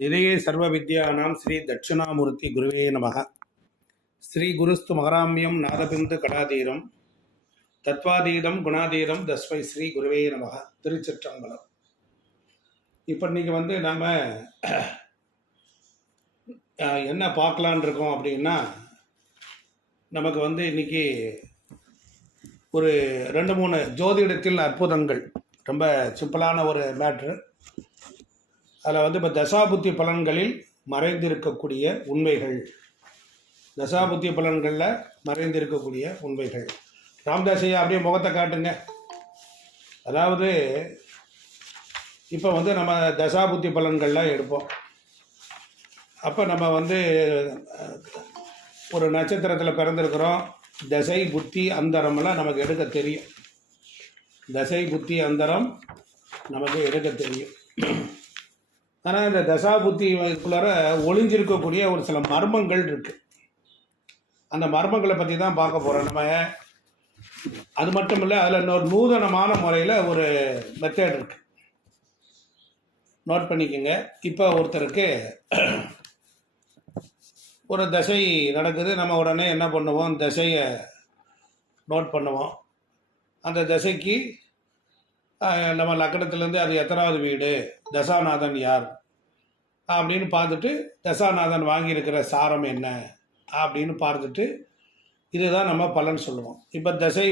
நிலையே சர்வ வித்யானாம் ஸ்ரீ தட்சிணாமூர்த்தி குருவே நமக. ஸ்ரீ குருஸ்து மகராமியம் நாதபிந்து கடாதீரம் தத்வாதீதம் குணாதீதம் தஸ்மை ஸ்ரீ குருவே நமக. திருச்சிற்றம்பலம். இப்போ இன்னைக்கு நாம் என்ன பார்க்கலான் இருக்கோம் அப்படின்னா, நமக்கு இன்னைக்கு ஒரு 2-3 ஜோதிடத்தில் அற்புதங்கள், ரொம்ப சிம்பிளான ஒரு மேட்ரு. அதில் இப்போ தசாபுத்தி பலன்களில் மறைந்திருக்கக்கூடிய உண்மைகள், தசாபுத்தி பலன்களில் மறைந்திருக்கக்கூடிய உண்மைகள். ராமதாசையா அப்படியே முகத்தை காட்டுங்க. அதாவது இப்போ நம்ம தசாபுத்தி பலன்கள்லாம் எடுப்போம். அப்போ நம்ம ஒரு நட்சத்திரத்தில் பிறந்திருக்கிறோம். தசை புத்தி அந்தரம்லாம் நமக்கு எடுக்க தெரியும். தசை புத்தி அந்தரம் நமக்கு எடுக்க தெரியும். ஆனால் இந்த தசா புத்திக்குள்ளார ஒளிஞ்சிருக்கக்கூடிய ஒரு சில மர்மங்கள் இருக்குது. அந்த மர்மங்களை பற்றி தான் பார்க்க போகிறோம் நம்ம. அது மட்டும் இல்லை, அதில் இன்னொரு நூதனமான முறையில் ஒரு மெத்தட் இருக்குது, நோட் பண்ணிக்கோங்க. இப்போ ஒருத்தருக்கு ஒரு தசை நடக்குது. நம்ம உடனே என்ன பண்ணுவோம், தசையை நோட் பண்ணுவோம். அந்த தசைக்கு நம்ம லக்கணத்துலேருந்து அது எத்தனாவது வீடு, தசாநாதன் யார் அப்படின்னு பார்த்துட்டு, தசாநாதன் வாங்கியிருக்கிற சாரம் என்ன அப்படின்னு பார்த்துட்டு இதுதான் நம்ம பலன் சொல்லுவோம். இப்போ தசை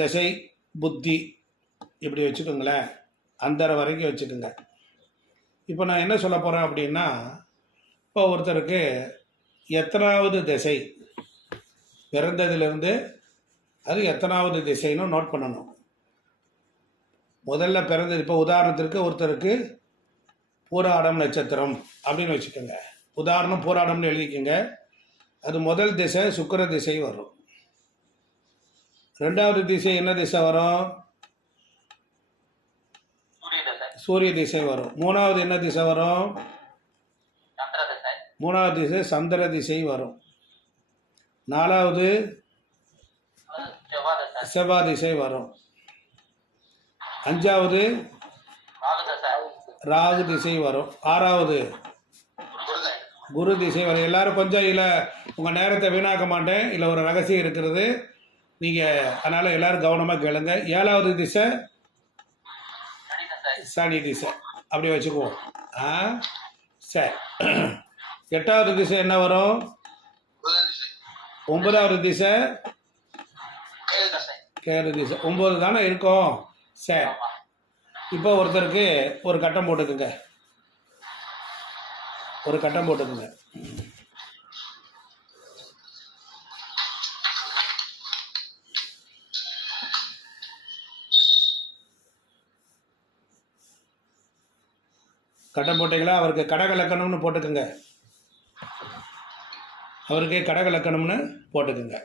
தசை புத்தி இப்படி வச்சுக்கோங்களேன், அந்தரை வரைக்கும் வச்சுக்கோங்க. இப்போ நான் என்ன சொல்ல போகிறேன் அப்படின்னா, இப்போ ஒருத்தருக்கு எத்தனாவது திசை பிறந்ததுலேருந்து அது எத்தனாவது திசைன்னு நோட் பண்ணணும். முதல்ல பிறந்தது, இப்போ உதாரணத்திற்கு ஒருத்தருக்கு பூராடம் நட்சத்திரம் அப்படின்னு வச்சுக்கோங்க. உதாரணம் பூராடம்னு எழுதிக்கோங்க. அது முதல் திசை சுக்கிர திசை வரும். ரெண்டாவது திசை என்ன திசை வரும்? சூரிய திசை வரும். மூணாவது என்ன திசை வரும்? மூணாவது திசை சந்திர திசை வரும். நாலாவது செவ்வாய் திசை வரும். அஞ்சாவது ராகு திசை வரும். ஆறாவது குரு திசை வரும். எல்லாரும் கொஞ்சம் இல்லை, உங்கள் நேரத்தை வீணாக்க மாட்டேன், இல்லை ஒரு ரகசியம் இருக்கிறது நீங்கள், அதனால் எல்லோரும் கவனமாக கேளுங்க. ஏழாவது திசை சனி திசை, அப்படி வச்சுக்குவோம். சரி. எட்டாவது திசை என்ன வரும்? ஒன்பதாவது திசை கேது திசை. 9 தானே இருக்கும். சரி. இப்போ ஒருத்தருக்கு ஒரு கட்டம் போட்டுக்குங்க, ஒரு கட்டம் போட்டுக்குங்க. கட்டம் போட்டீங்களா? அவருக்கு கடக லக்கணம்னு போட்டுக்குங்க. அவருக்கு கடக லக்கணம்னு போட்டுக்குங்க.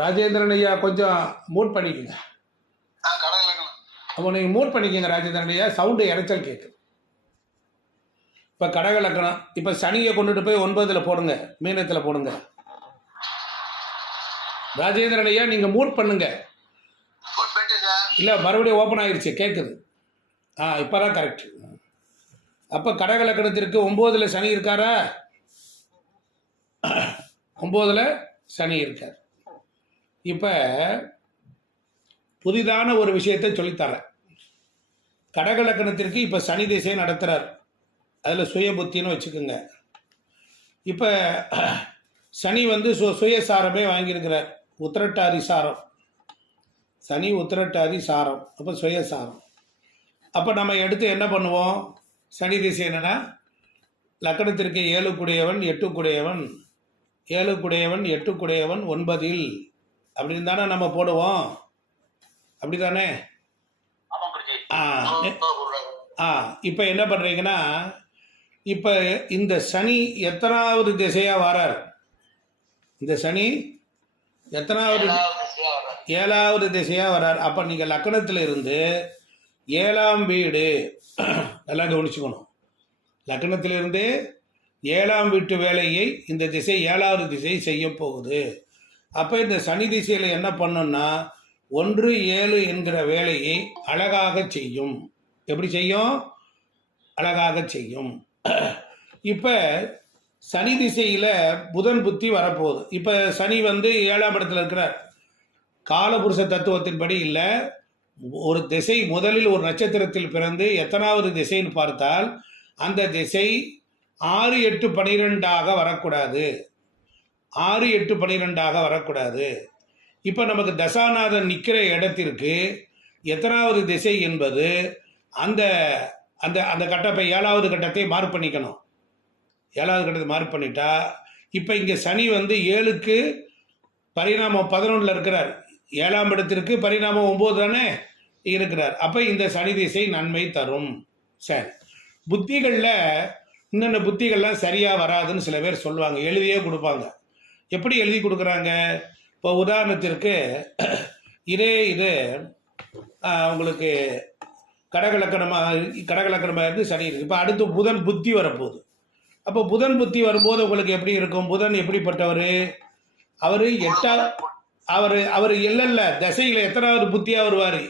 ராஜேந்திரன் ஐயா கொஞ்சம் மூட் பண்ணிக்கோங்க. அப்போ நீங்கள் மூட் பண்ணிக்கோங்க ராஜேந்திரன் ஐயா, சவுண்டு இறைச்சல் கேட்குது. இப்போ கடக லக்கணம். இப்போ சனியை கொண்டுட்டு போய் 9ல் போடுங்க, மீனத்தில் போடுங்க. ராஜேந்திரன் ஐயா நீங்கள் மூட் பண்ணுங்க. இல்லை, மறுபடியும் ஓப்பன் ஆகிடுச்சு, கேட்குது. இப்போ தான் கரெக்ட். அப்போ கடக லக்கணத்திற்கு 9ல் சனி இருக்காரா? 9ல் சனி இருக்கார். இப்போ புதிதான ஒரு விஷயத்தை சொல்லித்தரேன். கடக லக்கணத்திற்கு இப்போ சனி திசை நடத்துகிறார். அதில் சுய புத்தின்னு வச்சுக்கோங்க. இப்போ சனி சுயசாரமே வாங்கியிருக்கிறார், உத்திரட்டாதி சாரம். சனி உத்திரட்டாதி சாரம், அப்போ சுயசாரம். அப்போ நம்ம எடுத்து என்ன பண்ணுவோம்? சனி திசை என்னன்னா, லக்கணத்திற்கு 7 குடையவன் 8 குடையவன், 7 குடையவன் 8 குடையவன் 9ல் அப்படின்னு தானே நம்ம போடுவோம். அப்படி தானே? இப்போ என்ன பண்ணுறீங்கன்னா, இப்போ இந்த சனி எத்தனாவது திசையாக வரார்? இந்த சனி எத்தனாவது? 7வது திசையாக வரார். அப்போ நீங்கள் லக்கணத்தில் இருந்து 7ஆம் வீடு எல்லாம் கவனிச்சுக்கணும். லக்கணத்திலிருந்து 7ஆம் வீட்டு வேலையை இந்த திசை 7வது திசை செய்ய போகுது. அப்போ இந்த சனி திசையில் என்ன பண்ணுன்னா, 1 7 என்கிற வேலையை அழகாக செய்யும். எப்படி செய்யும்? அழகாக செய்யும். இப்போ சனி திசையில் புதன் புத்தி வரப்போகுது. இப்போ சனி வந்து 7ஆம் இடத்துல இருக்கிறார். காலபுருஷ தத்துவத்தின்படி இல்லை, ஒரு திசை முதலில் ஒரு நட்சத்திரத்தில் பிறந்து எத்தனாவது திசைன்னு பார்த்தால் அந்த திசை 6, 8, 12 வரக்கூடாது. 6, 8, 12 வரக்கூடாது. இப்போ நமக்கு தசாநாதன் நிற்கிற இடத்திற்கு எத்தனாவது திசை என்பது அந்த அந்த அந்த கட்டப்பை 7ஆவது கட்டத்தை மார்க் பண்ணிக்கணும். 7ஆவது கட்டத்தை மார்க் பண்ணிட்டா இப்போ இங்கே சனி வந்து 7க்கு பரிணாமம் 11 இருக்கிறார். 7ஆம் இடத்திற்கு பரிணாமம் 9 தானே இருக்கிறார். அப்போ இந்த சனி திசை நன்மை தரும். சரி, புத்திகளில் இன்னென்ன புத்திகள்லாம் சரியாக வராதுன்னு சில பேர் சொல்லுவாங்க, எழுதியே கொடுப்பாங்க. எப்படி எழுதி கொடுக்குறாங்க? இப்போ உதாரணத்திற்கு இது உங்களுக்கு கடகலக்கணமாக இருந்து சனி இருக்குது. இப்போ அடுத்து புதன் புத்தி வரப்போகுது. அப்போ புதன் புத்தி வரும்போது உங்களுக்கு எப்படி இருக்கும்? புதன் எப்படிப்பட்டவர்? அவர் அவர் இல்லைல்ல தசையில் எத்தனாவது புத்தியாக வருவார்?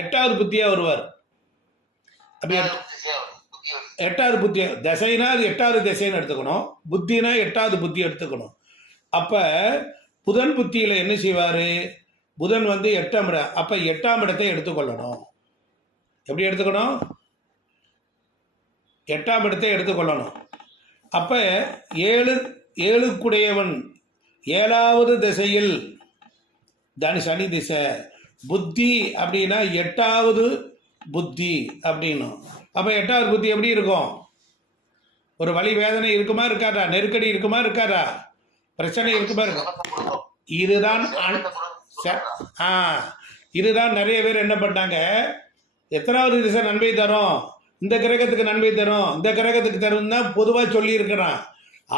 8ஆவது புத்தியாக வருவார். அப்படி 8ஆவது புத்தி தசைனா அது 8ஆவது திசைன்னு எடுத்துக்கணும், புத்தினா 8ஆவது புத்தி எடுத்துக்கணும். அப்போ புதன் புத்தியில் என்ன செய்வார்? புதன் வந்து 8ஆம் இடம். அப்போ 8ஆம் இடத்தை எடுத்துக்கொள்ளணும். எப்படி எடுத்துக்கணும்? 8ஆம் இடத்தை எடுத்துக்கொள்ளணும். அப்போ 7க்குடையவன் 7ஆவது திசையில் சனி திசை புத்தி அப்படின்னா 8ஆவது புத்தி அப்படின்னும். அப்போ 8ஆவது புத்தி எப்படி இருக்கும்? ஒரு வலி வேதனை இருக்குமா இருக்காதா? நெருக்கடி இருக்குமா இருக்காதா? பிரச்சனை இருக்குமா இருக்கா? இதுதான் நிறைய பேர் என்ன பண்ணாங்க, எத்தனாவது திசை நன்மை தரும், இந்த கிரகத்துக்கு நன்மை தரும், இந்த கிரகத்துக்கு தரும் தான் பொதுவாக சொல்லியிருக்கிறான்.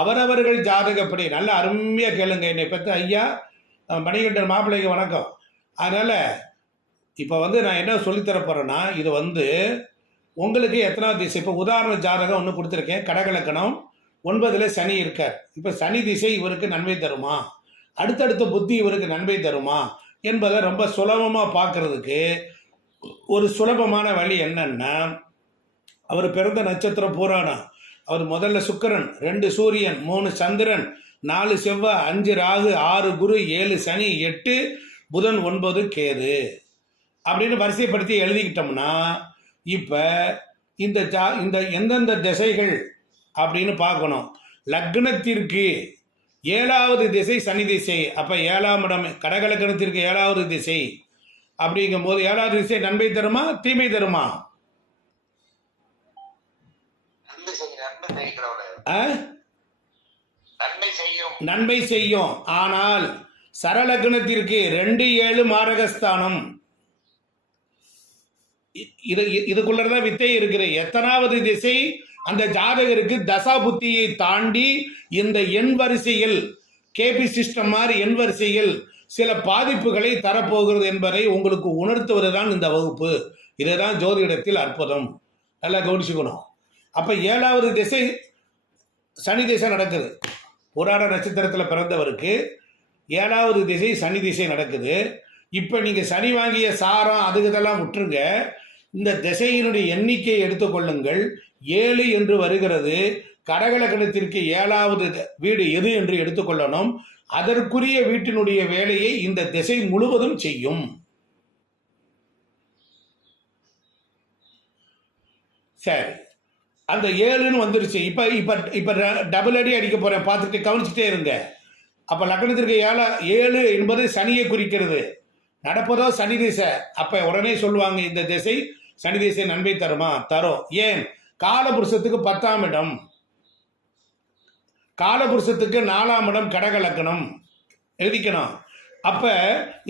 அவரவர்கள் ஜாதகப்படி நல்ல அருமையாக கேளுங்க. என்னை பற்றி ஐயா மணிகண்டன் மாப்பிள்ளைக்கு வணக்கம். அதனால் இப்போ வந்து நான் என்ன சொல்லித்தர போகிறேன்னா, இது வந்து உங்களுக்கு எத்தனாவது திசை, இப்போ உதாரண ஜாதகம் ஒன்று கொடுத்துருக்கேன். கடகலக்கணம் 9ல் சனி இருக்கார். இப்போ சனி திசை இவருக்கு நன்மை தருமா, அடுத்தடுத்த புத்தி இவருக்கு நன்மை தருமா என்பதை ரொம்ப சுலபமாக பார்க்கறதுக்கு ஒரு சுலபமான வழி என்னன்னா, அவர் பிறந்த நட்சத்திரம் பூராணம். அவர் முதல்ல சுக்கிரன், 2 சூரியன், 3 சந்திரன், 4 செவ்வாய், 5 ராகு, 6 குரு, 7 சனி, 8 புதன், 9 கேது அப்படின்னு வரிசைப்படுத்தி எழுதிக்கிட்டோம்னா இப்போ இந்த எந்தெந்த திசைகள் அப்படின்னு பார்க்கணும். லக்னத்திற்கு 7ஆவது திசை சனி திசை. அப்போ 7ஆம் இடம் கடகலக்கணத்திற்கு 7ஆவது திசை அப்படிங்கும்போது 7ஆவது திசை நன்மை தருமா தீமை தருமா? நன்மை செய்யும். ஆனால் சரலக்னத்திற்கு 2, 7 மாரகஸ்தானம். இதுக்குள்ளதான் வித்தை இருக்குது. எத்தனாவது திசை அந்த ஜாதகருக்கு தசா புத்தியை தாண்டி இந்த எண் வரிசையில் கேபி சிஸ்டம் மாதிரி எண் வரிசையில் சில பாதிப்புகளை தரப்போகிறது என்பதை உங்களுக்கு உணர்த்துவதுதான் இந்த வகுப்பு. இதுதான் ஜோதிடத்தில் அற்புதம். நல்லா கவனிச்சுக்கணும். அப்போ 7ஆவது திசை சனி திசை நடக்குது. புராண நட்சத்திரத்தில் பிறந்தவருக்கு 7ஆவது திசை சனி திசை நடக்குது. இப்போ நீங்கள் சனி வாங்கிய சாரம் அதுக்கு இதெல்லாம் விட்டுருங்க. இந்த திசையினுடைய எண்ணிக்கையை எடுத்துக்கொள்ளுங்கள். 7 என்று வருகிறது. கடகலக்கணத்திற்கு 7ஆவது வீடு எது என்று எடுத்துக்கொள்ளணும். அதற்குரிய வீட்டினுடைய வேலையை இந்த திசை முழுவதும் செய்யும். சரி, அந்த 7ன்னு வந்துருச்சு. இப்போ டபுள் அடி அடிக்க போறேன், பார்த்துட்டு கவனிச்சுட்டே இருங்க. அப்போ லக்னத்திற்கு 7 என்பது சனியை குறிக்கிறது. நடப்பதோ சனி திசை. அப்போ உடனே சொல்லுவாங்க இந்த திசை சனி திசை நன்மை தருமா? தரும். ஏன்? காலபுருஷத்துக்கு 10ஆம் இடம், காலபுருஷத்துக்கு 4ஆம் இடம் கடகலக்கணம் எழுதிக்கணும். அப்ப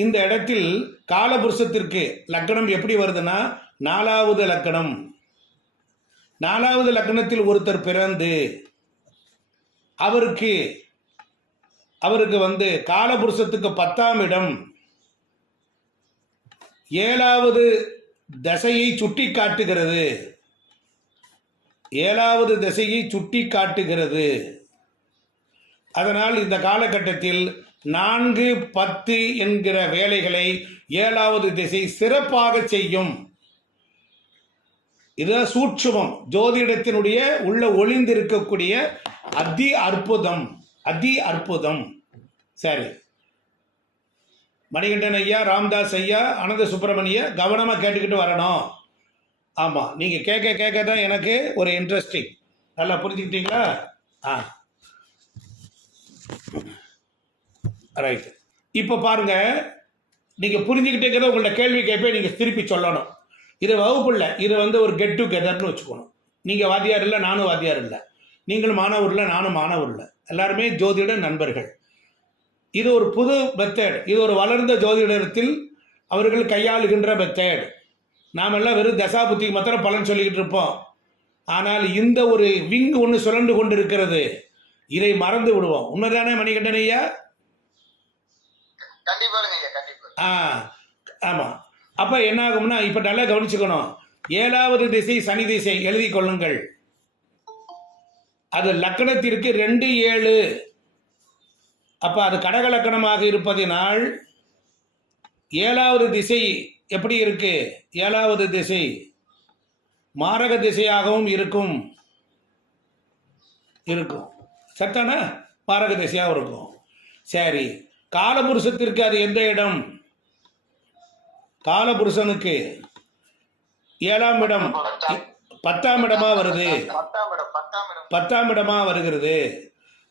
இந்த இடத்தில் காலபுருஷத்திற்கு லக்கணம் எப்படி வருதுன்னா 4ஆவது லக்கணம். 4ஆவது லக்கணத்தில் ஒருத்தர் பிறந்து அவருக்கு வந்து காலபுருஷத்துக்கு 10ஆம் இடம் 7ஆவது தசையை சுட்டி காட்டுகிறது. 7ஆவது திசையை சுட்டி காட்டுகிறது. அதனால் இந்த காலகட்டத்தில் 4, 10 என்கிற வேலைகளை 7ஆவது திசை சிறப்பாக செய்யும். இதுதான் சூட்சுமம், ஜோதிடத்தினுடைய உள்ள ஒளிந்திருக்கக்கூடிய அதி அற்புதம், அதி அற்புதம். சரி, மணிகண்டன் ஐயா, ராம்தாஸ் ஐயா, அனந்த சுப்பிரமணிய கவனமாக கேட்டுக்கிட்டு வரணும். ஆமாம், நீங்கள் கேட்க கேட்க தான் எனக்கு ஒரு இன்ட்ரெஸ்டிங். நல்லா புரிஞ்சுக்கிட்டீங்களா? ரைட். இப்போ பாருங்க, நீங்கள் புரிஞ்சுக்கிட்டேங்கிறத உங்கள்ட்ட கேள்வி கேட்பேன், நீங்கள் திருப்பி சொல்லணும். இது வகுப்பு இல்லை, இது ஒரு கெட் டுகெதர்னு வச்சுக்கணும். நீங்கள் வாத்தியார் இல்லை, நானும் வாத்தியார் இல்லை, நீங்களும் மாணவர் இல்லை, நானும் மாணவர் இல்லை, எல்லாருமே ஜோதிட நண்பர்கள். இது ஒரு புது மெத்தேட், இது ஒரு வளர்ந்த ஜோதிடத்தில் அவர்கள் கையாளுகின்ற மெத்தேட். நாம் எல்லாம் வெறும் தசாபுத்திக்கு மாத்திரம் பலன் சொல்லிக்கிட்டு இருப்போம். ஆனால் இந்த ஒரு விங் ஒன்று சுழண்டு கொண்டு இருக்கிறது, இதை மறந்து விடுவோம். உண்மைதானே மணிகண்டன் ஐயா? ஆமாம். அப்போ என்ன ஆகும்னா, இப்போ நல்லா கவனிச்சுக்கணும். 7வது திசை சனி திசை எழுதி கொள்ளுங்கள். அது லக்கணத்திற்கு 2, 7. அப்போ அது கடக லக்கணமாக இருப்பதினால் 7வது திசை எப்படி இருக்கு? 7வது திசை மாரக திசையாகவும் இருக்கும். சத்தானா? மாரக திசையாகவும் இருக்கும். சரி, காலபுருஷத்திற்கு அது எந்த இடம்? காலபுருஷனுக்கு 7ஆம் இடம், 10ஆம் இடமா வருது. 10ஆம் இடமா வருகிறது.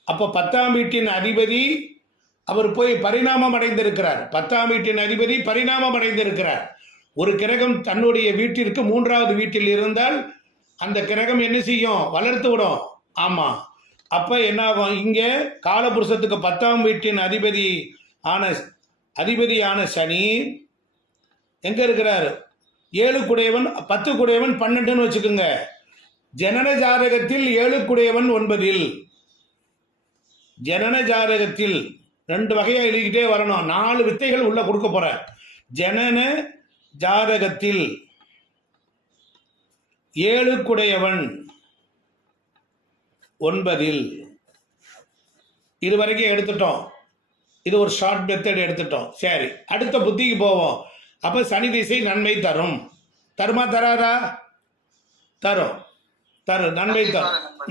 அப்போ 10ஆம் வீட்டின் அதிபதி அவர் போய் பரிணாமம் அடைந்திருக்கிறார். 10ஆம் வீட்டின் அதிபதி பரிணாமம் அடைந்திருக்கிறார். ஒரு கிரகம் தன்னுடைய வீட்டிற்கு 3வது வீட்டில் இருந்தால் அந்த கிரகம் என்ன செய்யும்? வளர்த்து விடும். ஆமாம். அப்போ என்ன ஆகும்? இங்கே காலபுருஷத்துக்கு 10ஆம் வீட்டின் அதிபதியான சனி எங்கே இருக்கிறார்? 7 குடையவன் 10 குடையவன் 12ன்னு வச்சுக்கோங்க. ஜனன ஜாதகத்தில் 7 குடையவன் 9. ஜனன ஜாதகத்தில் 2 வகையாக எழுதிக்கிட்டே வரணும். 4 வித்தைகள் உள்ள கொடுக்க போற. ஜனன ஜாதகத்தில் 7 குடையவன் 9. இது வரைக்கும் எடுத்துட்டோம். இது ஒரு ஷார்ட் மெத்தட் எடுத்துட்டோம். சரி, அடுத்த புத்திக்கு போவோம். அப்போ சனி திசை நன்மை தரும். தருமா தராதா? தரும்.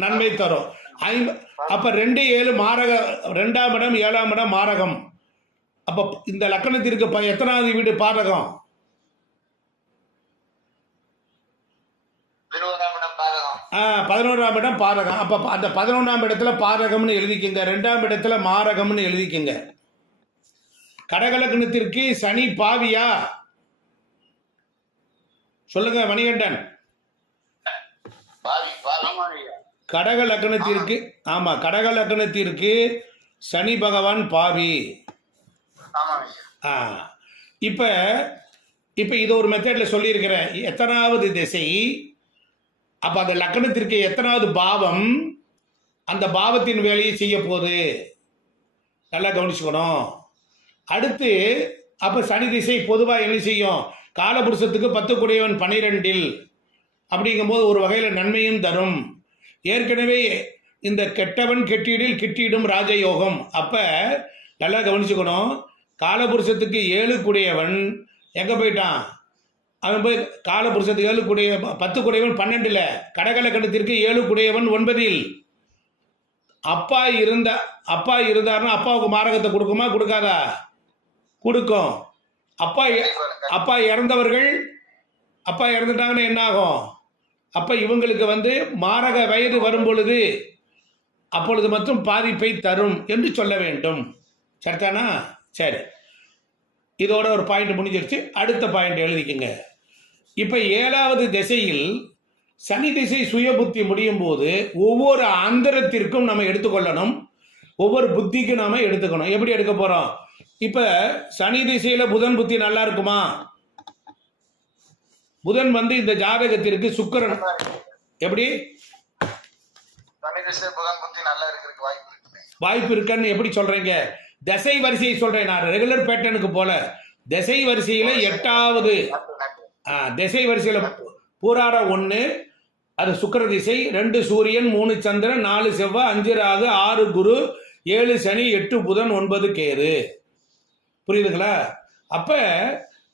நன்மை தரும். அப்போ 2, 7 மாரக, 2ஆம் இடம் 7ஆம் இடம் மாரகம். அப்போ இந்த லக்கணத்திற்கு எத்தனாவது வீடு பாதகம்? 11ஆம் இடம் பாதகம். அப்போ அந்த 11ஆம் இடத்துல பாதகம்னு எழுதிக்கங்க, 2ஆம் இடத்துல மாரகம்னு எழுதிக்கங்க. கடகலக்கணத்திற்கு சனி பாவியா? சொல்லுங்க மணிகண்டன். கடக லக்னத்திற்கு, ஆமா, கடக லக்னத்திற்கு சனி பகவான் பாவி. இப்ப இது ஒரு மெத்தட்ல சொல்லியிருக்கிறேன். எத்தனாவது திசை? அப்ப அந்த லக்னத்திற்கு எத்தனாவது பாவம் அந்த பாவத்தின் வேலையை செய்ய போகுது? நல்லா கவனிச்சுக்கணும். அடுத்து அப்ப சனி திசை பொதுவாக என்ன செய்யும்? காலபுருஷத்துக்கு 10 குடையவன் 12. அப்படிங்கும்போது ஒரு வகையில் நன்மையும் தரும். ஏற்கனவே இந்த கெட்டவன் கெட்டிடில் கிட்டிடும் ராஜயோகம். அப்போ நல்லா கவனிச்சுக்கணும். காலபுருஷத்துக்கு 7 குடையவன் எங்கே போயிட்டான்? அவன் போய் காலபுருஷத்துக்கு 7 குடைய 10 குடையவன் 12. கடகலக்கணத்திற்கு 7 குடையவன் 9. அப்பா இருந்தார்னா அப்பாவுக்கு மாரகத்தை கொடுக்குமா கொடுக்காதா? கொடுக்கும். அப்பா இறந்தவர்கள், அப்பா இறந்துட்டாங்கன்னா என்ன ஆகும்? அப்போ இவங்களுக்கு மாரக வயது வரும் பொழுது அப்பொழுது மட்டும் பாதிப்பை தரும் என்று சொல்ல வேண்டும். சரிதானா? சரி, இதோட ஒரு பாயிண்ட் முடிஞ்சிருச்சு. அடுத்த பாயிண்ட் எழுதிக்கங்க. இப்போ 7வது திசையில் சனி திசை சுய புத்தி முடியும் போது ஒவ்வொரு அந்தரத்திற்கும் நம்ம எடுத்துக்கொள்ளணும், ஒவ்வொரு புத்திக்கும் நாம எடுத்துக்கணும். எப்படி எடுக்க போறோம்? இப்ப சனி திசையில புதன் புத்தி நல்லா இருக்குமா? புதன் இந்த ஜாதகத்திற்கு சுக்கிரன் எப்படி வாய்ப்பு இருக்குன்னு எப்படி சொல்றீங்க? திசை வரிசையை சொல்றேன் நான், ரெகுலர் பேட்டர்னுக்கு போல. திசை வரிசையில 8வது திசை வரிசையில பூராட 1 அது சுக்கிர திசை, 2 சூரியன், 3 சந்திரன், 4 செவ்வாய், 5 ராகு, 6 குரு, 7 சனி, 8 புதன், 9 கேது. புரியுதுங்களா? அப்ப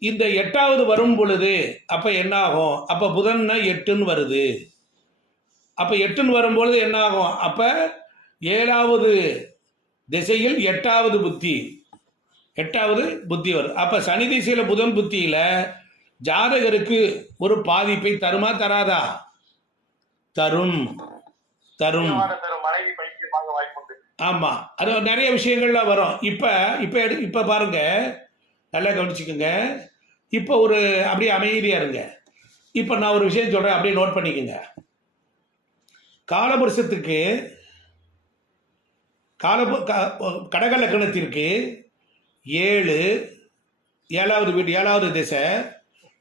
இந்த 8வது வரும் பொழுது அப்ப என்ன ஆகும்? அப்ப புதன்னா 8ன்னு வருது. அப்ப 8ன்னு வரும்பொழுது என்ன ஆகும்? அப்ப 7வது திசையில் 8வது புத்தி வரும். அப்ப சனி திசையில புதன் புத்தியில ஜாதகருக்கு ஒரு பாதிப்பை தருமா தராதா? தரும். ஆமா, அது நிறைய விஷயங்கள்ல வரும். இப்ப பாருங்க, நல்லா கவனிச்சுக்கோங்க. இப்ப ஒரு அப்படியே அமைதியா இருங்க. இப்ப நான் ஒரு விஷயம் சொல்றேன், அப்படியே நோட் பண்ணிக்கோங்க. காலபுருஷத்துக்கு கடக லக்னத்திற்கு 7வது வீடு 7வது திசை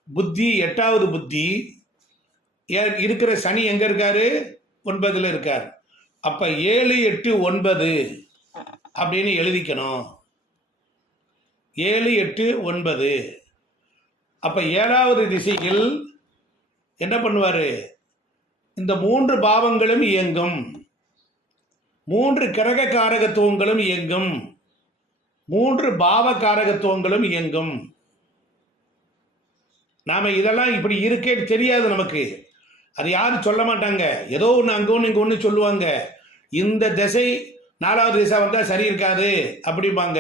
புத்தி 8வது புத்தி இருக்கிற சனி எங்க இருக்காரு? 9ல் இருக்கார். அப்ப 7, 8, 9 அப்படின்னு எழுதிக்கணும். 7, 8, 9. அப்ப 7வது திசையில் என்ன பண்ணுவாரு? இந்த 3 பாவங்களும் இயங்கும், 3 கிரக காரகத்துவங்களும் இயங்கும், 3 பாவ காரகத்துவங்களும் இயங்கும். நாம இதெல்லாம் இப்படி இருக்கே தெரியாது நமக்கு. அது யாரும் சொல்ல மாட்டாங்க. ஏதோ ஒன்று அங்கே ஒன்று இங்கே ஒன்று சொல்லுவாங்க. இந்த திசை 4வது திசை வந்தால் சரி இருக்காது அப்படிம்பாங்க.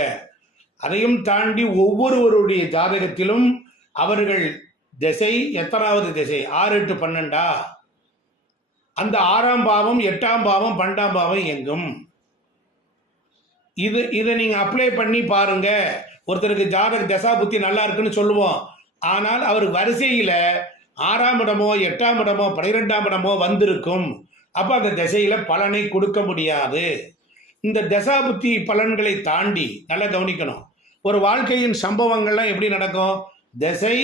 அதையும் தாண்டி ஒவ்வொருவருடைய ஜாதகத்திலும் அவர்கள் திசை எத்தனாவது திசை 6, 8, 12 அந்த 6ஆம் பாவம் 8ஆம் பாவம் 12ஆம் பாவம் எங்கும். இதை நீங்க அப்ளை பண்ணி பாருங்க. ஒருத்தருக்கு ஜாதக தசா புத்தி நல்லா இருக்குன்னு சொல்லுவோம். ஆனால் அவர் வரிசையில 6ஆம் இடமோ 8ஆம் இடமோ 12ஆம் இடமோ வந்திருக்கும். அப்ப அந்த திசையில பலனை கொடுக்க முடியாது. இந்த தசா புத்தி பலன்களை தாண்டி நல்லா கவனிக்கணும். ஒரு வாழ்க்கையின் சம்பவங்கள்லாம் எப்படி நடக்கும்? திசை,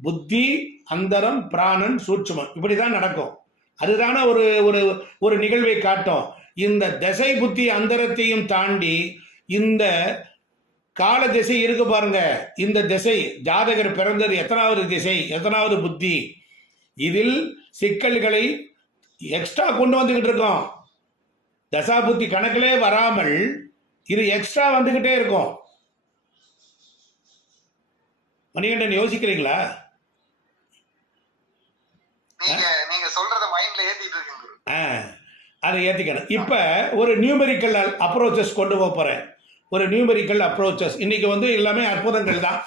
புத்தி, அந்தரம், பிராணன், சூட்சுமம் இப்படிதான் நடக்கும். அதுதான ஒரு நிகழ்வை காட்டும். இந்த திசை புத்தி அந்தரத்தையும் தாண்டி இந்த கால திசை இருக்கு பாருங்க. இந்த திசை ஜாதகர் பிறந்தது எத்தனாவது திசை, எத்தனாவது புத்தி, இதில் சிக்கல்களை எக்ஸ்ட்ரா கொண்டு வந்துகிட்டு இருக்கோம். தசா புத்தி கணக்கிலே வராமல் இது எக்ஸ்ட்ரா வந்துகிட்டே இருக்கும். மணிகண்டன் யோசிக்கிறீங்களா? நீங்க சொல்றத மைண்ட்ல ஏத்திட்டு இருக்கீங்க. அதை ஏத்திக்கணும். இப்ப ஒரு நியூமெரிக்கல் அப்ரோச்சஸ் கொண்டு போறேன். ஒரு நியூமெரிக்கல் அப்ரோச்சஸ் இன்னைக்கு எல்லாமே அற்புதங்கள் தான்.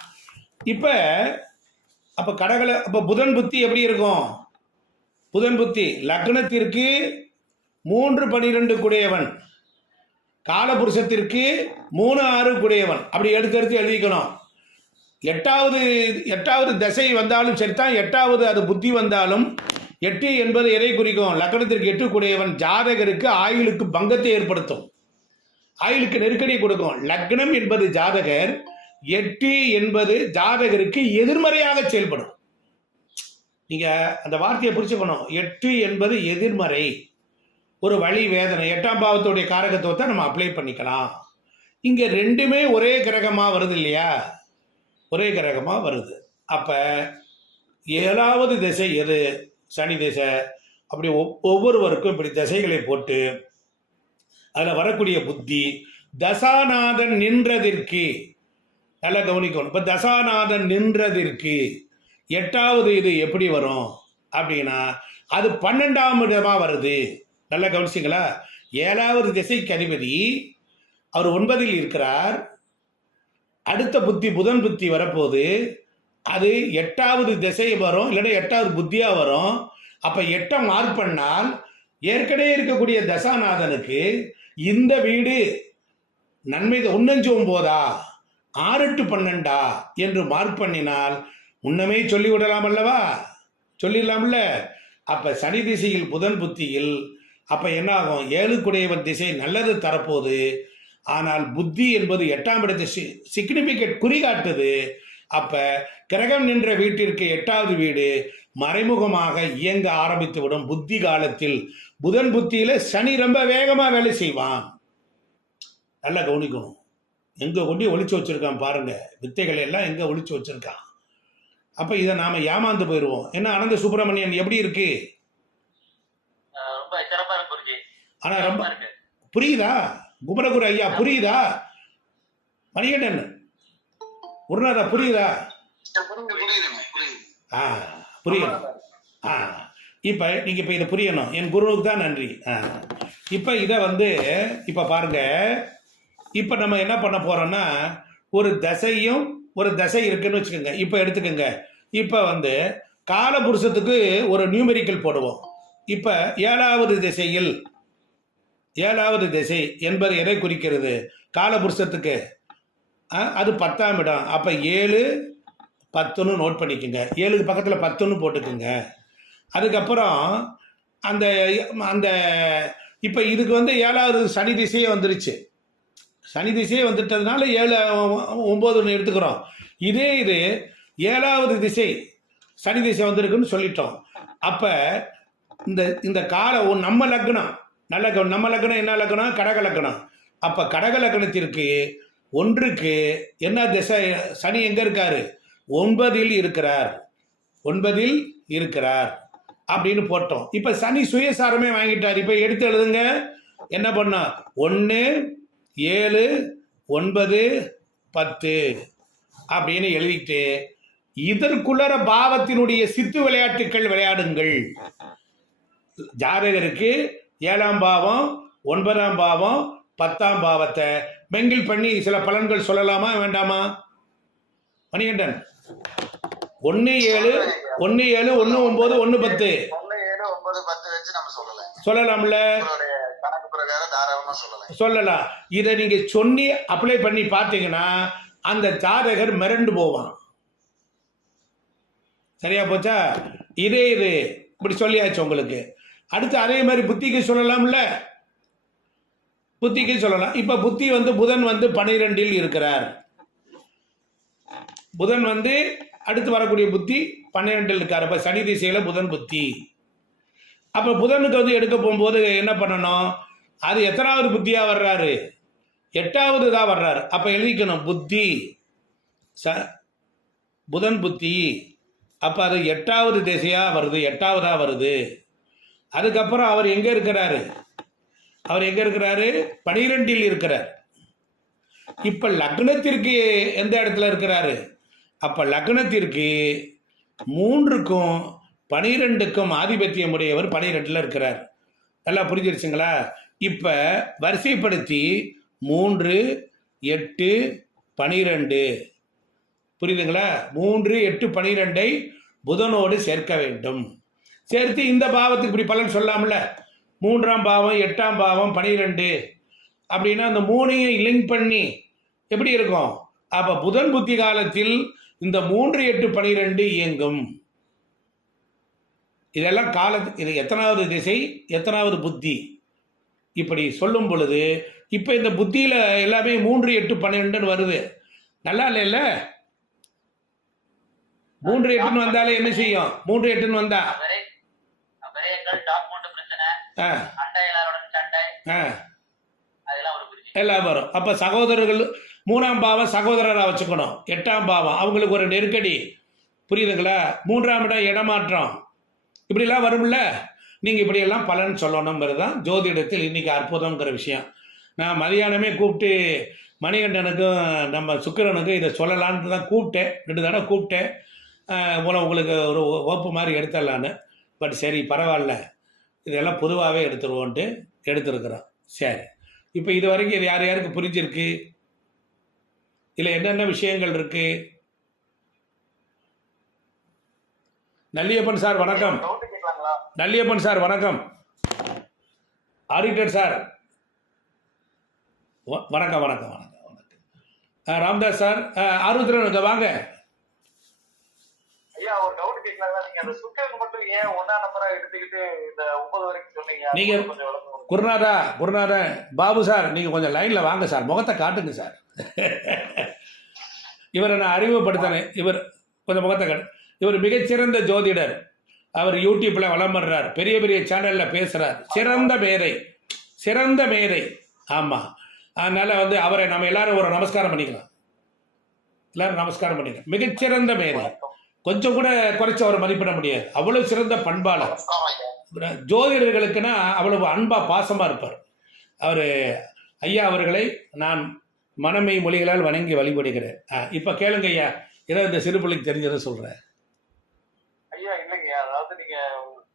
அப்ப புதன் புத்தி எப்படி இருக்கும்? புதன் புத்தி லக்னத்திற்கு 3, 12 குடையவன், காலபுருஷத்திற்கு 3, 6 குடையவன். அப்படி எடுத்து எழுதிக்கணும். 8வது திசை வந்தாலும் சரிதான், 8வது அது புத்தி வந்தாலும் 8 என்பது எதை குறிக்கும்? லக்னத்திற்கு 8 குடையவன் ஜாதகருக்கு ஆயுளுக்கு பங்கத்தை ஏற்படுத்தும், ஆயுளுக்கு நெருக்கடியை கொடுக்கும். லக்னம் என்பது ஜாதகர், 8 என்பது ஜாதகருக்கு எதிர்மறையாக செயல்படும். நீங்க அந்த வார்த்தையை புரிச்சுக்கணும். 8 என்பது எதிர்மறை, ஒரு வழி வேதனை. 8ஆம் பாவத்துடைய காரகத்துவத்தை நம்ம அப்ளை பண்ணிக்கலாம். இங்க ரெண்டுமே ஒரே கிரகமா வருது இல்லையா? ஒரே கிரகமா வருது. அப்ப 7வது திசை எது? சனி திசை. அப்படி ஒவ்வொருவருக்கும் இப்படி திசைகளை போட்டு அதில் வரக்கூடிய புத்தி தசாநாதன் நின்றதற்கு நல்லா கவனிக்கணும். இப்போ தசாநாதன் நின்றதற்கு 8வது இது எப்படி வரும் அப்படின்னா அது 12ஆம் இடமா வருது. நல்லா கவனிச்சிங்களா? 7வது திசைக்கு அதிபதி அவர் 9ல் இருக்கிறார். அடுத்த புத்தி புதன் புத்தி வரப்போது அது 8வது திசை வரும், இல்லைன்னா 8வது புத்தியா வரும். அப்ப 8 மார்க் பண்ணால் ஏற்கனவே இருக்கக்கூடிய தசாநாதனுக்கு இந்த வீடு நன்மை 1, 5, 9 6, 8, 12 என்று மார்க் பண்ணினால் முன்னமே சொல்லிவிடலாம் அல்லவா? சொல்லிடலாம்ல. அப்ப சனி திசையில் புதன் புத்தியில் அப்ப என்ன ஆகும்? 7 குடையவன் திசை நல்லது தரப்போது. ஆனால் புத்தி என்பது 8ஆம் இடத்தை சிக்னிபிகேட் குறிகாட்டுது. அப்ப கிரகம் நின்ற வீட்டிற்கு 8வது வீடு மறைமுகமாக இயங்க ஆரம்பித்து விடும். புத்தி காலத்தில் புதன் புத்தியில சனி ரொம்ப வேகமா வேலை செய்வான். நல்லா கவனிக்கணும். எங்க கொண்டு ஒளிச்சு வச்சிருக்கான் பாருங்க, வித்தைகளை எல்லாம் எங்க ஒளிச்சு வச்சிருக்கான். அப்ப இதை நாம ஏமாந்து போயிடுவோம். என்ன அனந்த சுப்பிரமணியன் எப்படி இருக்கு? ஆனா ரொம்ப புரியுதா? குமரகுரு ஐயா புரியுதா? மணிகண்டன் குருநாதா புரியுதா? புரியுதுங்க, புரியுது. ஆ புரியும். ஆ இப்போ நீங்கள் இப்போ இதை புரியணும். என் குருவுக்கு தான் நன்றி. இப்போ இதை வந்து இப்போ பாருங்க, இப்போ நம்ம என்ன பண்ண போறோம்னா ஒரு தசை இருக்குன்னு வச்சுக்கோங்க. இப்போ எடுத்துக்கோங்க. இப்போ வந்து காலபுருஷத்துக்கு ஒரு நியூமெரிக்கல் போடுவோம். இப்போ ஏழாவது திசை என்பது எதை குறிக்கிறது? காலபுருஷத்துக்கு அது 10ஆம் இடம். அப்போ 7 10ன்னு நோட் பண்ணிக்கோங்க. 7க்கு பக்கத்தில் 10ன்னு போட்டுக்குங்க. அதுக்கப்புறம் அந்த அந்த இப்போ இதுக்கு வந்து 7வது சனி திசையே வந்துருச்சு. சனி திசையே வந்துட்டதுனால 7 9ன்னு எடுத்துக்கிறோம். இது 7வது திசை சனி திசை வந்திருக்குன்னு சொல்லிட்டோம். அப்போ இந்த காலம் நம்ம லக்னம் நம்ம லக்னம் என்ன லக்னம்? கடக லக்னம். அப்போ கடக லக்னத்திற்கு 1க்கு என்ன திசை? சனி எங்கே இருக்காரு? 9ல் இருக்கிறார் அப்படின்னு போட்டோம். இப்போ சனி சுயசாரமே வாங்கிட்டார். இப்போ எடுத்து எழுதுங்க. என்ன பண்ண? 1 7 9 10 அப்படின்னு எழுதிட்டு இதற்குள்ளர பாவத்தினுடைய சித்து விளையாட்டுக்கள் விளையாடுங்கள். ஜாதகருக்கு 7ஆம் பாவம் 9ஆம் பாவம் 10ஆம் பாவத்தை மெங்கில் பண்ணி சில பலன்கள் சொல்லலாமா வேண்டாமா? மணிகண்டன் 1 7 1 7 1 9 1 10 1 7 9 10 வச்சு நம்ம சொல்லலாம்ல? கணக்கு பிரகாரம் தாராளமா சொல்லலாம். இதை நீங்க சொல்லி அப்ளை பண்ணி பார்த்தீங்கன்னா அந்த ஜாதகர் மிரண்டு போவான். சரியா போச்சா? இது இப்படி சொல்லியாச்சு உங்களுக்கு. அடுத்து அதே மாதிரி புத்திக்கு சொல்லலாம்ல? புத்திக்கு சொல்லலாம். இப்ப புத்தி வந்து புதன் வந்து 12ல் இருக்கிறார். புதன் வந்து அடுத்து வரக்கூடிய புத்தி 12ல் இருக்கார். அப்ப சனி திசையில புதன் புத்தி. அப்ப புதனுக்கு வந்து எடுக்க போகும்போது என்ன பண்ணணும்? அது எத்தனாவது புத்தியா வர்றாரு? 8வது தான் வர்றாரு. அப்ப எழுதிக்கணும் புத்தி புதன் புத்தி. அப்ப அது 8வது திசையா வருது, 8வதா வருது. அதுக்கப்புறம் அவர் எங்க இருக்கிறாரு? 12ல் இருக்கிறார். இப்ப லக்னத்திற்கு எந்த இடத்துல இருக்கிறாரு? அப்ப லக்னத்திற்கு 3க்கும் 12க்கும் ஆதிபத்தியம் உடையவர் 12ல் இருக்கிறார். நல்லா புரிஞ்சிருச்சுங்களா? இப்ப வரிசைப்படுத்தி 3 8 12 புரியுதுங்களா? 3 8 12ஐ புதனோடு சேர்க்க வேண்டும். சேர்த்து இந்த பாவத்துக்கு இப்படி பலன் சொல்லலாம்ல? 3ஆம் பாவம் 8ஆம் பாவம் 12 அப்படின்னா அந்த 3ஐயும் லிங்க் பண்ணி எப்படி இருக்கும்? அப்ப புதன் புத்தி காலத்தில் இந்த 3 8 12 இயங்கும். இதெல்லாம் இது எத்தனாவது திசை, எத்தனாவது புத்தி இப்படி சொல்லும் பொழுது இப்ப இந்த புத்தியில எல்லாமே 3 8 12 வருது. நல்லா இல்ல? 3 8 வந்தாலே என்ன செய்யும்? 3 8 வந்தா எல்லாம் வரும். அப்ப சகோதரர்கள் 3ஆம் பாவம் சகோதரரா வச்சுக்கணும். 8ஆம் பாவம் அவங்களுக்கு ஒரு நெருக்கடி. புரியுதுங்களா? 3ஆம் இடம் இடமாற்றம் இப்படிலாம் வரும்ல. நீங்க இப்படியெல்லாம் பலன் சொல்லணுங்கிறது தான் ஜோதிடத்தில் இன்னைக்கு அற்புதம்ங்கிற விஷயம். நான் மதியானமே கூப்பிட்டு மணிகண்டனுக்கும் நம்ம சுக்கிரனுக்கும் இதை சொல்லலான்ட்டு தான் கூப்பிட்டேன். 2 தடவை கூப்பிட்டேன். உங்களுக்கு ஒரு வகுப்பு மாதிரி எடுத்துடலான்னு. பட் சரி பரவாயில்ல, இதெல்லாம் பொதுவாகவே எடுத்துருவோன்ட்டு எடுத்துருக்குறோம். சரி, இப்போ இது வரைக்கும் இது யாருக்கு புரிஞ்சிருக்கு? இதில் என்னென்ன விஷயங்கள் இருக்கு? நல்லியப்பன் சார் வணக்கம். நல்லியப்பன் சார் வணக்கம். ஆடிட்டர் சார் வணக்கம் வணக்கம் வணக்கம் வணக்கம். ராம்தாஸ் சார் ஆருத்ரன் வாங்க. ஐயா ஒரு டவுட் கேட்கலாம். நீங்க அந்த சுக்கிரன் மட்டும் ஏன் 1ஆம் நம்பரா எடுத்துக்கிட்டு இந்த 9 வரைக்கும் சொன்னீங்க? நீங்க குருநாதா பாபு சார் நீங்க கொஞ்சம் லைன்ல வாங்க சார், முகத்தை காட்டுங்க சார். இவரை நான் அறிமுகப்படுத்தினேன். இவர் கொஞ்சம் முகத்தை காட்டு. இவர் மிகச்சிறந்த ஜோதிடர். அவர் யூடியூப்ல வலம் வர்றார், பெரிய பெரிய சேனல்ல பேசுறார். சிறந்த மேதை. ஆமா, அதனால வந்து அவரை நம்ம எல்லாரும் ஒரு நமஸ்காரம் பண்ணிக்கலாம். மிகச்சிறந்த மேதை. கொஞ்சம் கூட குறைச்சி அவரை மதிப்பிட முடியாது. அவ்வளவு சிறந்த பண்பாளர். ஜோதிடர்களுக்குன்னா அவ்வளவு அன்பா பாசமா இருப்பார். அவர் ஐயா அவர்களை நான் மனமை மொழிகளால் வணங்கி வழிபடுகிறேன். இப்போ கேளுங்க ஐயா, ஏதாவது இந்த சிறு பிள்ளைக்கு தெரிஞ்சதை சொல்கிறேன். ஐயா இல்லைங்கய்யா, அதாவது நீங்க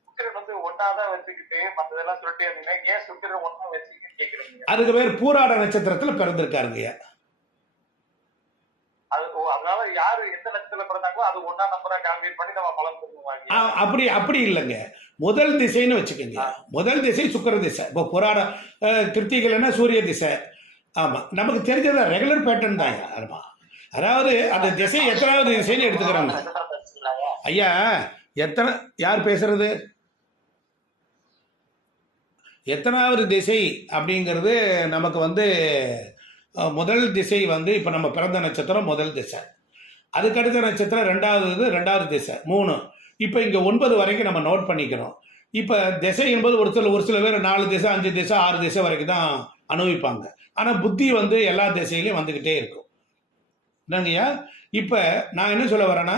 சுக்கிரன் வந்து ஒன்னாதான் வச்சுக்கிட்டு மத்ததெல்லாம் சொல்லிட்டே இருந்தீங்க, ஏன் சுக்கிரன் ஒன்னா வச்சுக்கிட்டு கேக்குறீங்க? அதுக்கு பேர் பூராட நட்சத்திரத்தில் பிறந்திருக்காருங்க ஐயா. அது அதனால யாரு எந்த நட்சத்திரத்துல பிறந்தாங்களோ அது ஒன்னா நம்பரா கால்குலேட் பண்ணி நம்ம பலன் சொல்லுவாங்க. அப்படி இல்லைங்க, முதல் திசைன்னு வச்சுக்கோங்க. முதல் திசை சுக்கிர திசை. இப்போ புராட கிருத்திகைன்னா சூரிய திசை. ஆமாம், நமக்கு தெரிஞ்சது ரெகுலர் பேட்டர்ன் தான் ஐயா. ஆமாம், அதாவது அந்த திசை எத்தனாவது திசைன்னு எடுத்துக்கிறாங்க ஐயா. யார் பேசுறது, எத்தனாவது திசை அப்படிங்கிறது நமக்கு வந்து முதல் திசை வந்து இப்போ நம்ம பிறந்த நட்சத்திரம் முதல் திசை, அதுக்கடுத்த நட்சத்திரம் ரெண்டாவது திசை 3. இப்போ இங்கே 9 வரைக்கும் நம்ம நோட் பண்ணிக்கிறோம். இப்போ திசை என்பது ஒரு சில பேர் 4 திசை 5 திசை 6 திசை வரைக்கும் தான் அனுபவிப்பாங்க. ஆனால் புத்தி வந்து எல்லா திசையிலையும் வந்துக்கிட்டே இருக்கும். என்னங்கய்யா, இப்போ நான் என்ன சொல்ல வரேன்னா,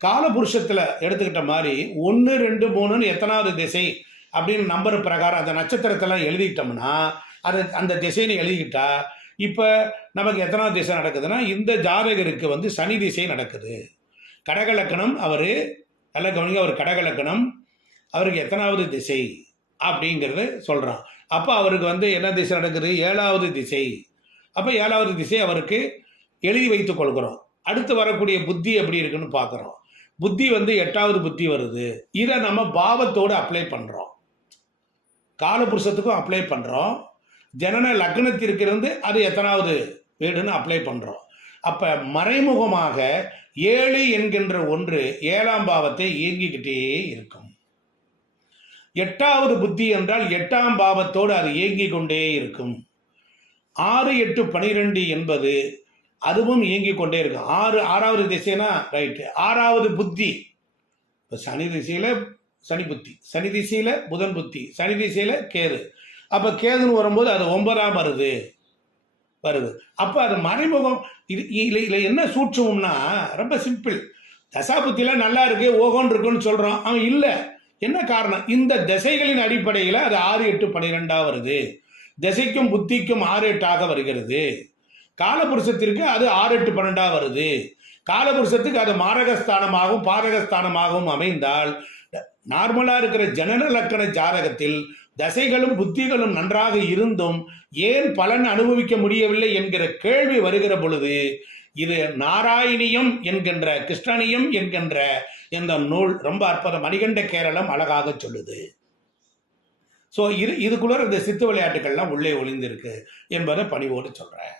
காலபுருஷத்தில் எடுத்துக்கிட்ட மாதிரி 1 2 3ன்னு எத்தனாவது திசை அப்படின்னு நம்பர் பிரகாரம் அந்த நட்சத்திரத்தெல்லாம் எழுதிட்டோம்னா, அது அந்த திசைன்னு எழுதிக்கிட்டா இப்போ நமக்கு எத்தனாவது திசை நடக்குதுன்னா, இந்த ஜாதகருக்கு வந்து சனி திசை நடக்குது. கடகலக்கணம், அவர் நல்ல கவனிங்க, அவர் கடகலக்கணம், அவருக்கு எத்தனாவது திசை அப்படிங்கிறது சொல்கிறான். அப்போ அவருக்கு வந்து என்ன திசை நடக்குது, 7வது திசை. அப்போ 7வது திசை அவருக்கு எழுதி வைத்துக் கொள்கிறோம். அடுத்து வரக்கூடிய புத்தி எப்படி இருக்குன்னு பார்க்குறோம். புத்தி வந்து 8வது புத்தி வருது. இதை நம்ம பாவத்தோடு அப்ளை பண்ணுறோம், காலபுருஷத்துக்கும் அப்ளை பண்ணுறோம், ஜனன லக்னத்திற்கிருந்து அது எத்தனாவது வீடுன்னு அப்ளை பண்ணுறோம். அப்போ மறைமுகமாக 7 என்கின்ற ஒன்று 7ஆம் பாவத்தை இயங்கிக்கிட்டே இருக்கும். 8வது புத்தி என்றால் 8ஆம் பாவத்தோடு அது இயங்கிக் கொண்டே இருக்கும். 6 8 12 என்பது அதுவும் இயங்கிக் கொண்டே இருக்கும். 6வது திசைனா ரைட்டு, 6வது புத்தி. இப்போ சனி திசையில் சனி புத்தி, சனி திசையில் புதன் புத்தி, சனி திசையில் கேது. அப்போ கேதுன்னு வரும்போது அது 9ஆம் வருது. அப்போ அது மறைமுகம். இதில் என்ன சூட்சம்னா ரொம்ப சிம்பிள். தசாபுத்தியில் நல்லா இருக்கு, ஓகோன்னு இருக்குன்னு சொல்கிறோம். அவன் இல்லை, என்ன காரணம், இந்த திசைகளின் அடிப்படையில் அது 6 8 12 வருது. திசைக்கும் புத்திக்கும் 6 8 வருகிறது. காலபுருஷத்திற்கு அது 6 8 12 வருது. காலபுருஷத்துக்கு அது மாரகஸ்தானமாகவும் பாதகஸ்தானமாகவும் அமைந்தால், நார்மலாக இருக்கிற ஜனன லக்கண ஜாதகத்தில் தசைகளும் புத்திகளும் நன்றாக இருந்தும் ஏன் பலன் அனுபவிக்க முடியவில்லை என்கிற கேள்வி வருகிற பொழுது, இது நாராயணியம் என்கின்ற கிருஷ்ணனியம் என்கின்ற இந்த நூல் ரொம்ப அற்புதம், மணிகண்ட கேரளம் அழகாக சொல்லுது. ஸோ இதுக்குள்ள இந்த சித்து விளையாட்டுகள்லாம் உள்ளே ஒளிந்திருக்கு என்பதை பணிவோடு சொல்றேன்.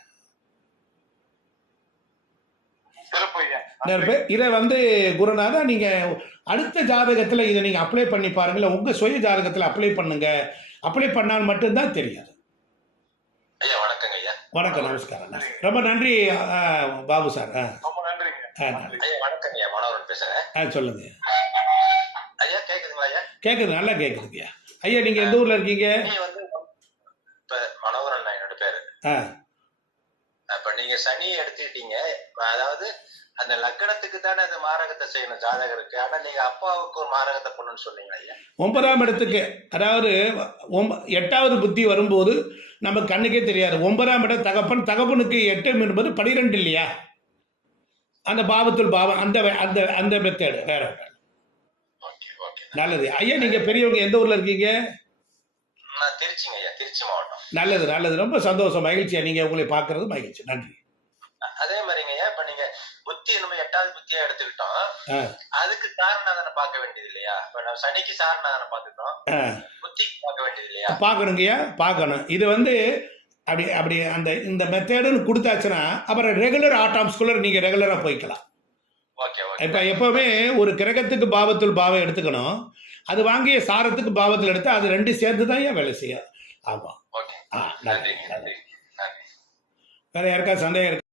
இதை வந்து குருநாதா நீங்க அடுத்த ஜாதகத்தில் இதை நீங்க அப்ளை பண்ணி பாருங்கள, உங்க சுய ஜாதகத்தில் அப்ளை பண்ணுங்க. அப்ளை பண்ணால் மட்டும்தான் தெரியாது. வணக்கம், நமஸ்காரம். ரொம்ப நன்றி பாபு சார். சொல்லுங்க. கேக்குது, நல்லா கேக்குதுங்கய்யா. ஐயா நீங்க எந்த ஊர்ல இருக்கீங்க? நீங்க சனி எடுத்துக்கிட்டீங்க, அதாவது அந்த லக்னத்துக்கு தானே அந்த மாரகத்தை செய்யணும் ஜாதகருக்கு. ஆனா நீங்க அப்பாவுக்கு ஒரு மாரகத்தை பண்ணணும்னு சொன்னீங்க ஐயா. 9ஆம் இடத்துக்கு, அதாவது 8வது புத்தி வரும்போது நம்ம கண்ணுக்கே தெரியாது. 9ஆம் இடம் தகப்பன், தகப்பனுக்கு 8 என்பது 12 இல்லையா, அந்த பாவத்துள் பாவம், அந்த அந்த அந்த மெத்தேடு வேற. நல்லது ஐயா. நீங்க பெரியவங்க எந்த ஊர்ல இருக்கீங்க? திருச்சிங்க ஐயா, திருச்சி மாவட்டம். நல்லது நல்லது, ரொம்ப சந்தோஷம், மகிழ்ச்சியா நீங்க உங்களை பார்க்கறது மகிழ்ச்சி. நன்றி. அதே மாதிரிங்க ஐயா, இப்ப நீங்க புத்தி நம்ம 8வது புத்தியா எடுத்துக்கிட்டோம், அதுக்கு காரணம் பார்க்க வேண்டியது இல்லையா? இப்ப நம்ம சனிக்கு சாரணம் பார்த்துட்டோம், புத்திக்கு பார்க்க வேண்டியது இல்லையா? பார்க்கணுங்கய்யா, பார்க்கணும். இது வந்து அப்படி அப்படி அந்த இந்த மெத்தேடுன்னு கொடுத்தாச்சுன்னா அப்புறம் ரெகுலர் ஆட்டாம்ஸ்குள்ள நீங்க ரெகுலரா போய்க்கலாம். இப்ப எப்பவுமே ஒரு கிரகத்துக்கு பாவத்துள் பாவம் எடுத்துக்கணும், அது வாங்கிய சாரத்துக்கு பாவத்தில் எடுத்து அது 2 சேர்ந்து தான் ஏன் வேலை செய்யும். ஆமா. வேற யாருக்கா சந்தேகம் இருக்கு?